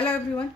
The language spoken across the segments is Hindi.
Hello everyone.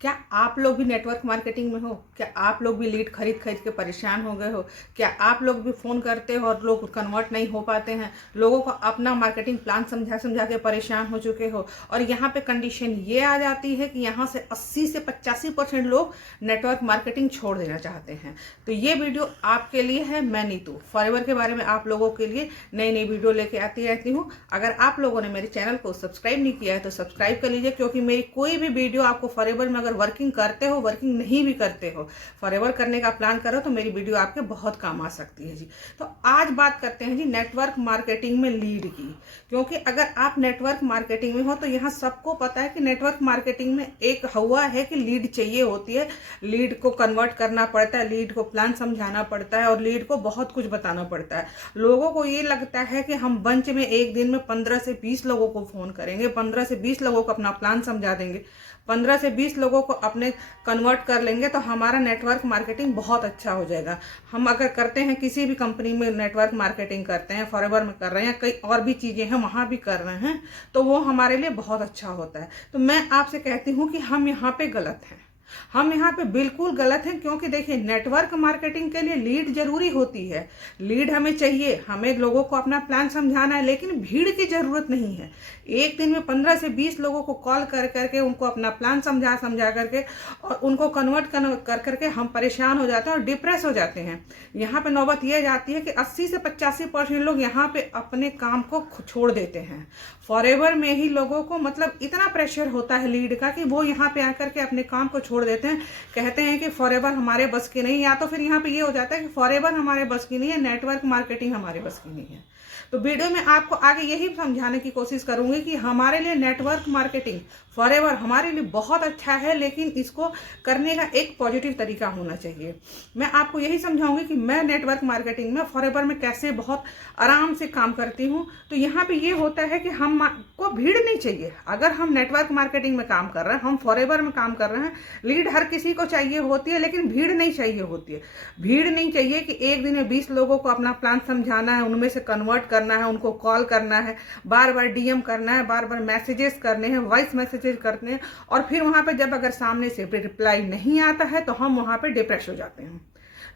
क्या आप लोग भी नेटवर्क मार्केटिंग में हो? क्या आप लोग भी लीड खरीद खरीद के परेशान हो गए हो? क्या आप लोग भी फ़ोन करते हो और लोग कन्वर्ट नहीं हो पाते हैं? लोगों को अपना मार्केटिंग प्लान समझा समझा के परेशान हो चुके हो और यहाँ पे कंडीशन ये आ जाती है कि यहाँ से 80 से 85% लोग नेटवर्क मार्केटिंग छोड़ देना चाहते हैं। तो ये वीडियो आपके लिए है। मैं नीतू फॉरएवर के बारे में आप लोगों के लिए नई नई वीडियो लेके आती रहती हूँ। अगर आप लोगों ने मेरे चैनल को सब्सक्राइब नहीं किया है तो सब्सक्राइब कर लीजिए, क्योंकि मेरी कोई भी वीडियो आपको फॉरएवर में अगर वर्किंग करते हो, वर्किंग नहीं भी करते हो, फॉरएवर करने का प्लान करो तो मेरी वीडियो आपके बहुत काम आ सकती है जी। तो आज बात करते हैं जी नेटवर्क मार्केटिंग में लीड की, क्योंकि अगर आप नेटवर्क मार्केटिंग में हो तो यहाँ सबको पता है कि नेटवर्क मार्केटिंग में एक हवा है कि लीड चाहिए होती है, लीड को कन्वर्ट करना पड़ता है, लीड को प्लान समझाना पड़ता है और लीड को बहुत कुछ बताना पड़ता है। लोगों को ये लगता है कि हम बंच में एक दिन में 15 से 20 लोगों को फोन करेंगे, 15 से 20 लोगों को अपना प्लान समझा देंगे, 15 से 20 लोगों को अपने कन्वर्ट कर लेंगे तो हमारा नेटवर्क मार्केटिंग बहुत अच्छा हो जाएगा। हम अगर करते हैं किसी भी कंपनी में नेटवर्क मार्केटिंग करते हैं, फॉरएवर में कर रहे हैं, कई और भी चीज़ें हैं वहाँ भी कर रहे हैं, तो वो हमारे लिए बहुत अच्छा होता है। तो मैं आपसे कहती हूँ कि हम यहाँ पे गलत हैं, हम यहाँ पे बिल्कुल गलत हैं। क्योंकि देखिए, नेटवर्क मार्केटिंग के लिए लीड जरूरी होती है, लीड हमें चाहिए, हमें लोगों को अपना प्लान समझाना है, लेकिन भीड़ की जरूरत नहीं है। एक दिन में 15 से 20 लोगों को कॉल कर करके उनको अपना प्लान समझा करके और उनको कन्वर्ट कर करके हम परेशान हो जाते हैं और डिप्रेस हो जाते हैं। यहाँ पे नौबत ये जाती है कि 80 से 85% लोग यहाँ पे अपने काम को छोड़ देते हैं। फॉरएवर में ही लोगों को मतलब इतना प्रेशर होता है लीड का कि वो यहाँ पे आकर के अपने काम को छोड़ देते हैं, कहते हैं कि फॉरएवर हमारे बस की नहीं, या तो फिर यहाँ पे ये हो जाता है कि फॉरएवर हमारे बस की नहीं है, नेटवर्क मार्केटिंग हमारे बस की नहीं है। तो वीडियो में आपको आगे यही समझाने की कोशिश करूंगी कि हमारे लिए नेटवर्क मार्केटिंग फॉरएवर हमारे लिए बहुत अच्छा है, लेकिन इसको करने का एक पॉजिटिव तरीका होना चाहिए। मैं आपको यही समझाऊंगी कि मैं नेटवर्क मार्केटिंग में फॉरएवर में कैसे बहुत आराम से काम करती हूँ। तो यहाँ पे ये होता है कि हमको भीड़ नहीं चाहिए। अगर हम नेटवर्क मार्केटिंग में काम कर रहे हैं, हम फॉरएवर में काम कर रहे हैं, लीड हर किसी को चाहिए होती है, लेकिन भीड़ नहीं चाहिए होती है। भीड़ नहीं चाहिए कि एक दिन में 20 लोगों को अपना प्लान समझाना है, उनमें से कन्वर्ट करना है, उनको कॉल करना है, बार बार डीएम करना है, बार बार मैसेजेस करने हैं, वॉइस मैसेजेस करते हैं, और फिर वहां पे जब अगर सामने से रिप्लाई नहीं आता है तो हम वहां पे डिप्रेस हो जाते हैं।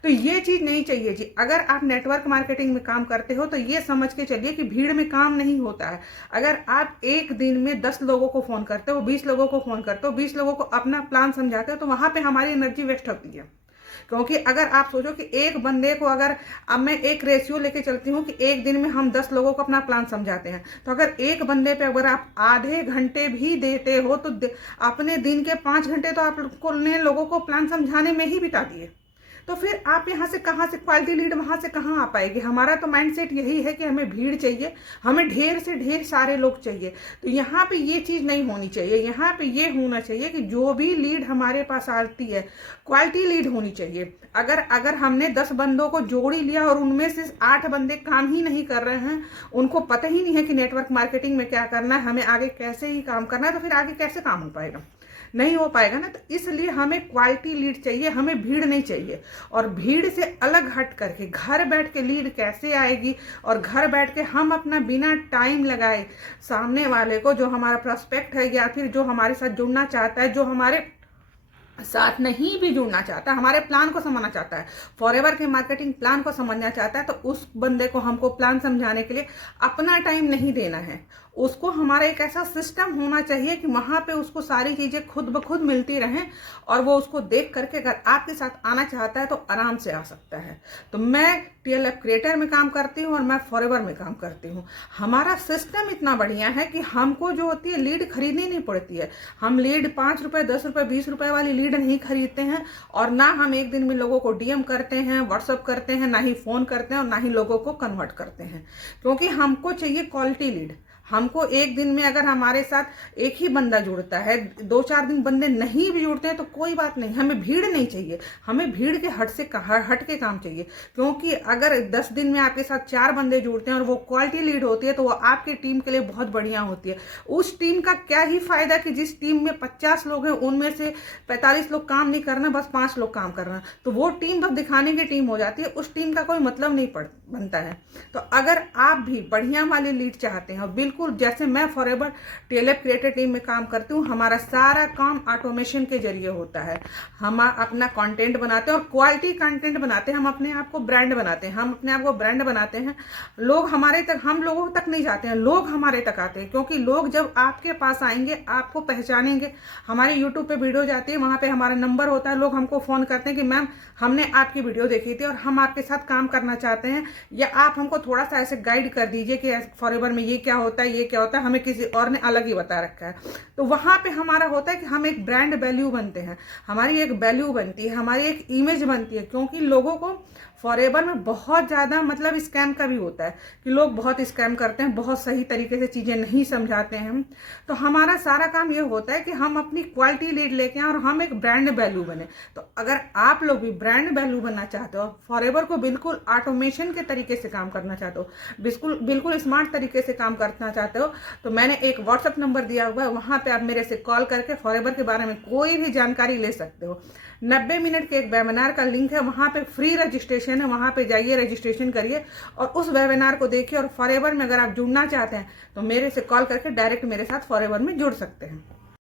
तो ये चीज नहीं चाहिए जी। अगर आप नेटवर्क मार्केटिंग में काम करते हो तो ये समझ के चलिए कि भीड़ में काम नहीं होता है। अगर आप एक दिन में 10 लोगों को फोन करते हो, 20 लोगों को फोन करते हो, 20 लोगों को अपना प्लान समझाते हो, तो वहां पे हमारी एनर्जी वेस्ट होती है। क्योंकि अगर आप सोचो कि एक बंदे को अगर, अब मैं एक रेशियो लेके चलती हूँ कि एक दिन में हम 10 लोगों को अपना प्लान समझाते हैं, तो अगर एक बंदे पे अगर आप आधे घंटे भी देते हो तो अपने दिन के 5 घंटे तो आपको ने लोगों को प्लान समझाने में ही बिता दिए। तो फिर आप यहाँ से कहाँ से क्वालिटी लीड वहां से कहाँ आ पाएगी? हमारा तो माइंडसेट यही है कि हमें भीड़ चाहिए, हमें ढेर से ढेर सारे लोग चाहिए। तो यहाँ पे ये चीज नहीं होनी चाहिए। यहाँ पे ये होना चाहिए कि जो भी लीड हमारे पास आती है क्वालिटी लीड होनी चाहिए। अगर हमने 10 बंदों को जोड़ ही लिया और उनमें से 8 बंदे काम ही नहीं कर रहे हैं, उनको पता ही नहीं है कि नेटवर्क मार्केटिंग में क्या करना है, हमें आगे कैसे ही काम करना है, तो फिर आगे कैसे काम हो पाएगा? नहीं हो पाएगा ना। तो इसलिए हमें क्वालिटी लीड चाहिए, हमें भीड़ नहीं चाहिए। और भीड़ से अलग हट करके घर बैठ के लीड कैसे आएगी, और घर बैठ के हम अपना बिना टाइम लगाए सामने वाले को, जो हमारा प्रोस्पेक्ट है या फिर जो हमारे साथ जुड़ना चाहता है, जो हमारे साथ नहीं भी जुड़ना चाहता है, हमारे प्लान को समझना चाहता है, फॉरएवर के मार्केटिंग प्लान को समझना चाहता है, तो उस बंदे को हमको प्लान समझाने के लिए अपना टाइम नहीं देना है। उसको हमारा एक ऐसा सिस्टम होना चाहिए कि वहां पे उसको सारी चीजें खुद ब खुद मिलती रहें, और वो उसको देख करके अगर आपके साथ आना चाहता है तो आराम से आ सकता है। तो मैं टीएलएफ क्रिएटर में काम करती हूँ और मैं फॉरएवर में काम करती हूँ। हमारा सिस्टम इतना बढ़िया है कि हमको जो होती है लीड खरीदनी नहीं पड़ती है। हम लीड 5 रुपए, 10 रुपए, 20 रुपए वाली लीड नहीं खरीदते हैं, और ना हम एक दिन में लोगों को डीएम करते हैं, व्हाट्सअप करते हैं, ना ही फोन करते हैं, और ना ही लोगों को कन्वर्ट करते हैं। क्योंकि हमको चाहिए क्वालिटी लीड। हमको एक दिन में अगर हमारे साथ एक ही बंदा जुड़ता है, 2-4 दिन बंदे नहीं भी जुड़ते हैं तो कोई बात नहीं, हमें भीड़ नहीं चाहिए, हमें भीड़ के हट के काम चाहिए। क्योंकि अगर 10 दिन में आपके साथ 4 बंदे जुड़ते हैं और वो क्वालिटी लीड होती है तो वो आपकी टीम के लिए बहुत बढ़िया होती है। उस टीम का क्या ही फायदा कि जिस टीम में 50 लोग हैं उनमें से 45 लोग काम नहीं करना, बस 5 लोग काम करना, तो वो टीम तो दिखाने की टीम हो जाती है, उस टीम का कोई मतलब नहीं बनता है। तो अगर आप भी बढ़िया वाली लीड चाहते हैं और बिल्कुल बिल्कुल जैसे मैं फॉरएवर टेलर क्रिएटर टीम में काम करती हूँ, हमारा सारा काम ऑटोमेशन के जरिए होता है। हम अपना कंटेंट बनाते हैं और क्वालिटी कंटेंट बनाते हैं, हम अपने आप को ब्रांड बनाते हैं, हम अपने आप को ब्रांड बनाते हैं। लोग हमारे तक, हम लोगों तक नहीं जाते हैं, लोग हमारे तक आते हैं, क्योंकि लोग जब आपके पास आएंगे आपको पहचानेंगे। हमारी यूट्यूब पे वीडियो जाती है, वहाँ पे हमारा नंबर होता है, लोग हमको फ़ोन करते हैं कि मैम हमने आपकी वीडियो देखी थी और हम आपके साथ काम करना चाहते हैं, या आप हमको थोड़ा सा ऐसे गाइड कर दीजिए कि फॉरएवर में ये क्या होता है, ये क्या होता है, हमें किसी और ने अलग ही बता रखा है। तो वहाँ पे हमारा होता है कि हम एक ब्रांड वैल्यू बनते हैं, हमारी एक वैल्यू बनती है, हमारी एक इमेज बनती है। क्योंकि लोगों को फॉरएवर में बहुत ज़्यादा मतलब स्कैम का भी होता है कि लोग बहुत स्कैम करते हैं, बहुत सही तरीके से चीज़ें नहीं समझाते हैं। तो हमारा सारा काम ये होता है कि हम अपनी क्वालिटी लीड लेके आएँ और हम एक ब्रांड वैल्यू बने। तो अगर आप लोग भी ब्रांड वैल्यू बनना चाहते हो, फॉरएवर को बिल्कुल ऑटोमेशन के तरीके से काम करना चाहते हो, बिल्कुल स्मार्ट तरीके से काम करना चाहते हो, तो मैंने एक व्हाट्सअप नंबर दिया हुआ है, वहाँ पर आप मेरे से कॉल करके फॉरएवर के बारे में कोई भी जानकारी ले सकते हो। 90 मिनट के एक वेबिनार का लिंक है, वहाँ पे फ्री रजिस्ट्रेशन है, वहाँ पे जाइए, रजिस्ट्रेशन करिए और उस वेबिनार को देखिए। और फॉरएवर में अगर आप जुड़ना चाहते हैं तो मेरे से कॉल करके डायरेक्ट मेरे साथ फॉरएवर में जुड़ सकते हैं।